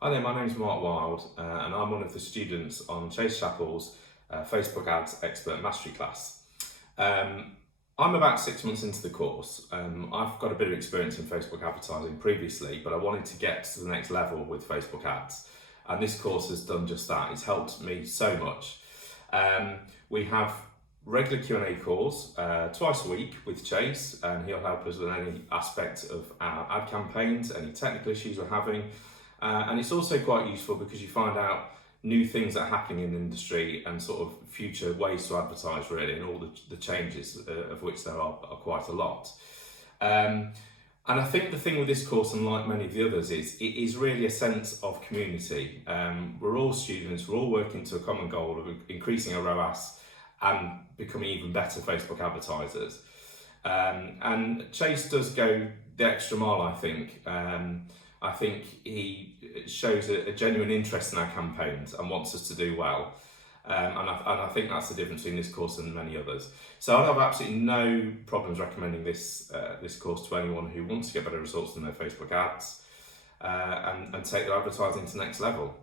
Hi there, my name's Mark Wild, and I'm one of the students on Chappell's Facebook Ads Expert Mastery class. I'm about 6 months into the course. I've got a bit of experience in Facebook advertising previously, but I wanted to get to the next level with Facebook ads. And this course has done just that. It's helped me so much. We have regular Q&A calls twice a week with Chase, and he'll help us with any aspect of our ad campaigns, any technical issues we're having. And it's also quite useful because you find out new things that are happening in the industry and sort of future ways to advertise really, and all the changes of which there are quite a lot. And I think the thing with this course, unlike many of the others, is it is really a sense of community. We're all students, we're all working to a common goal of increasing our ROAS and becoming even better Facebook advertisers. And Chase does go the extra mile, I think. I think he shows a genuine interest in our campaigns and wants us to do well. And I think that's the difference between this course and many others. So I'd have absolutely no problems recommending this course to anyone who wants to get better results in their Facebook ads and take their advertising to the next level.